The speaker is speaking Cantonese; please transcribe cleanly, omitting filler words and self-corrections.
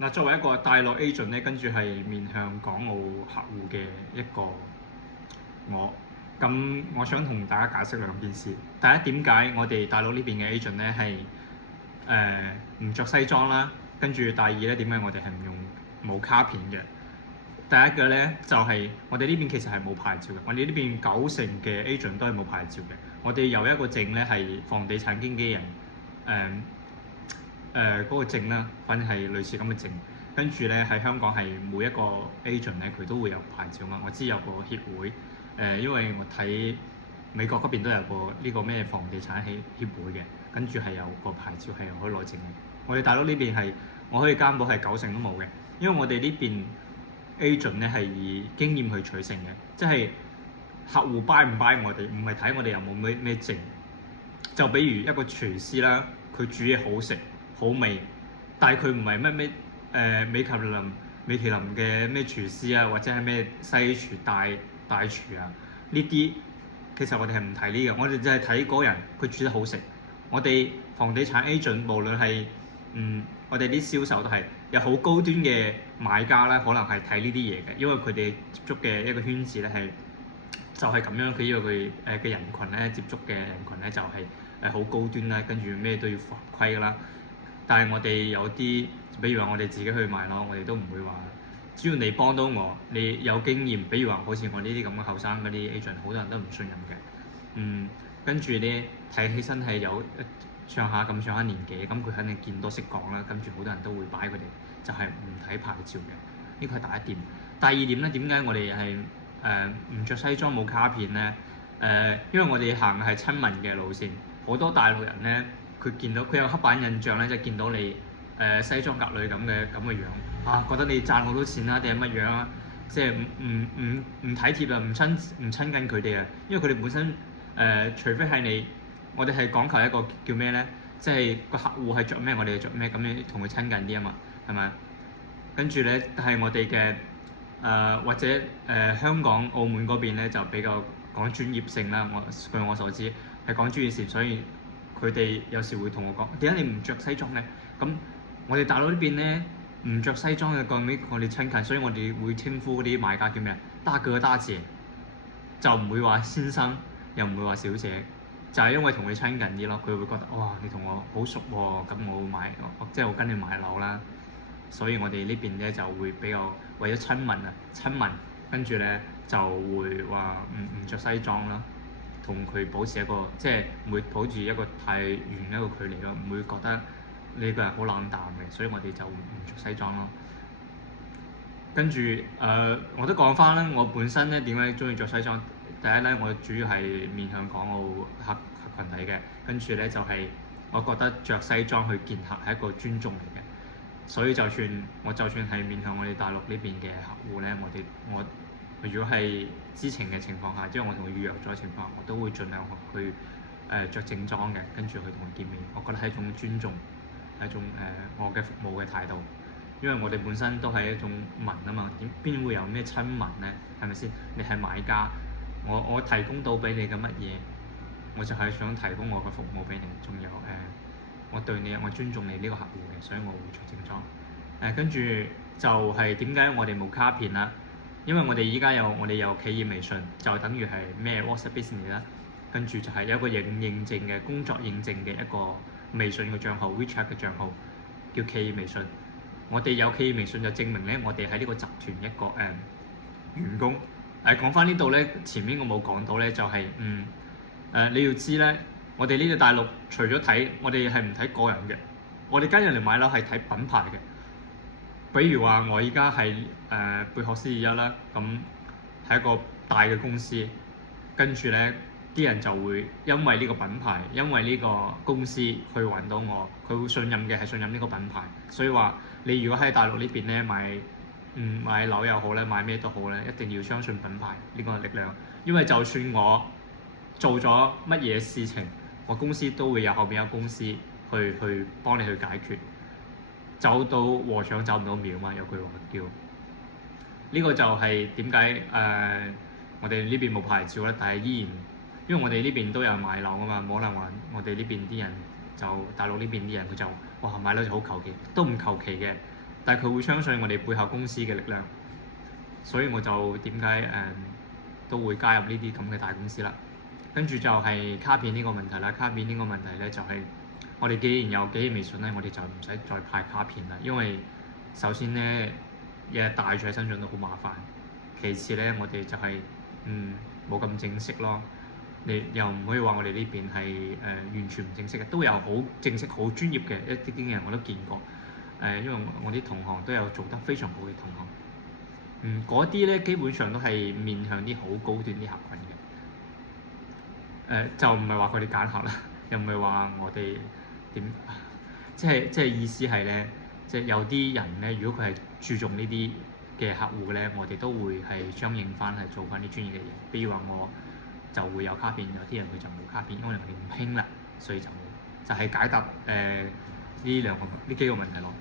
嗱，作為一個大陸 agent 咧，跟住係面向港澳客戶嘅一個我，咁我想同大家解釋兩件事。第一，點解我哋大陸呢邊嘅 agent 咧係唔着西裝啦？跟住第二咧，點解我哋係唔用冇卡片嘅？第一個咧就係、我哋呢邊其實係冇牌照嘅，我哋呢邊90%嘅 agent 都係冇牌照嘅。我哋有一個證咧係房地產經紀人嗰個證啦，反正係類似咁嘅證。跟住咧喺香港係每一個 agent 咧佢都會有牌照嘛。我知有個協會，因為我睇美國嗰邊都有個呢個咩房地產協會嘅，跟住係有個牌照係可以攞證嘅。我哋大陸呢邊係我可以擔保係90%都冇嘅，因為我哋呢邊 agent 咧係以經驗去取勝嘅，即係客戶 buy 唔 buy 我哋，唔係睇我哋有冇咩證。就比如一個廚師啦，佢煮嘢好食好味，但係佢唔係米其林嘅咩廚師啊，或者係咩西廚大廚啊，呢啲其實我哋係唔睇呢嘅，我哋就係睇嗰人佢煮得好食。我哋房地產 agent 無論係我哋啲銷售都係有好高端嘅買家啦，可能係睇呢啲嘢嘅，因為佢哋接觸嘅一個圈子咧係就係咁樣，佢因為佢嘅人群咧接觸嘅人群咧就係好高端啦，跟住咩都要法規㗎啦。但係我哋有啲，比如話我哋自己去買樓，我哋都唔會話，只要你幫到我，你有經驗，比如話好似我呢啲咁嘅後生嗰啲 agent，好多人都唔信任嘅。跟住咧睇起身係有上下年紀，咁佢肯定見多識廣啦，跟住好多人都會擺佢哋，就係唔睇牌照嘅。呢個係第一點。第二點咧，點解我哋係唔着西裝冇卡片咧？因為我哋行嘅係親民嘅路線，好多大陸人咧，佢見到佢有刻板印象咧，就係見到你西裝革履咁嘅樣啊，覺得你賺好多錢啦，定係乜樣啊？即係唔體貼啊，唔親近佢哋啊，因為佢哋本身除非係你，我哋係講求一個叫咩咧？即係個客戶係着咩，我哋就着咩，咁樣同佢親近啲啊嘛，係咪？跟住咧係我哋嘅或者香港、澳門嗰邊咧就比較講專業性啦。據我所知係講專業性，所以佢哋有時會同我講：點解你唔着西裝咧？咁我哋大陸呢邊咧唔着西裝嘅講俾我哋親近，所以我哋會稱呼嗰啲買家叫咩啊？大哥大姐，就唔會話先生，又唔會話小姐，就係因為同佢親近啲咯。佢會覺得哇，你同我好熟喎，咁我會買，即係我跟你買樓啦。所以我哋呢邊咧就會比較為咗親民，跟住咧就會話唔著西裝啦，同佢保持一個即係唔會保持一個太遠一個距離咯，唔會覺得你個人好冷淡嘅，所以我哋就唔着西裝咯。跟住我都講翻啦，我本身咧點解中意着西裝？第一咧，我主要係面向港澳客群體嘅，跟住咧就係我覺得着西裝去見客係一個尊重嚟嘅。所以就算係面向我哋大陸呢邊嘅客戶咧，我如果係知情嘅情況下，即係我同佢預約咗嘅情況下，我都會盡量去著正裝嘅，跟住去同佢見面。我覺得係一種尊重，係一種我嘅服務嘅態度。因為我哋本身都係一種民啊嘛，邊會有咩親民咧？係咪先？你係買家，我提供到俾你嘅乜嘢，我就係想提供我嘅服務俾你，仲有我對你，我尊重你呢個客戶嘅，所以我會着正裝。跟住就係點解我哋冇卡片啦？因為我哋依家我哋有企業微信，就等於係咩 WhatsApp Business 啦。跟住就係有一個認證嘅工作認證嘅一個微信嘅帳號 WeChat 嘅帳號，叫企業微信。我哋有企業微信就證明咧，我哋喺呢個集團一個員工。講翻呢度咧，前面我冇講到咧，就係你要知咧，我哋呢個大陸除咗睇，我哋係唔睇個人嘅，我哋跟人嚟買樓係睇品牌嘅。比如話我依家係貝殼421啦，咁係一個大嘅公司，跟住咧啲人就會因為呢個品牌，因為呢個公司去揾到我，佢會信任嘅係信任呢個品牌。所以話你如果喺大陸呢邊咧買樓又好咧，買咩都好咧，一定要相信品牌呢個力量。因為就算我做咗乜嘢事情，我公司都會有後邊有公司去幫你去解決。走到和尚走唔到廟嘛，有句話叫呢個就係點解我哋呢邊冇牌照咧，但係依然因為我哋呢邊都有買樓啊嘛，冇可能話我哋呢邊啲人就大陸呢邊啲人佢就哇買樓就好求其，都唔求其嘅。但係佢會相信我哋背後公司嘅力量，所以我就點解都會加入呢啲咁嘅大公司啦。跟住就係卡片呢個問題啦。卡片呢個問題咧就係、我哋既然有記憶微信咧，我哋就唔使再派卡片啦，因為首先咧日日帶住喺身上都好麻煩，其次咧我哋就係冇咁正式咯。你又唔可以話我哋呢邊係完全唔正式嘅，都有好正式、好專業嘅一啲經紀人我都見過。因為我啲同行都有做得非常好嘅同行。嗰啲咧基本上都係面向啲好高端啲客群嘅。就唔係話佢哋揀客啦，又唔係話我哋點，即係意思係咧，即係有啲人咧，如果佢係注重呢啲嘅客戶咧，我哋都會係相應翻係做翻啲專業嘅嘢。比如話我就會有卡片，有啲人佢就冇卡片，因為我哋唔興啦，所以就冇。就係解答呢幾個問題咯。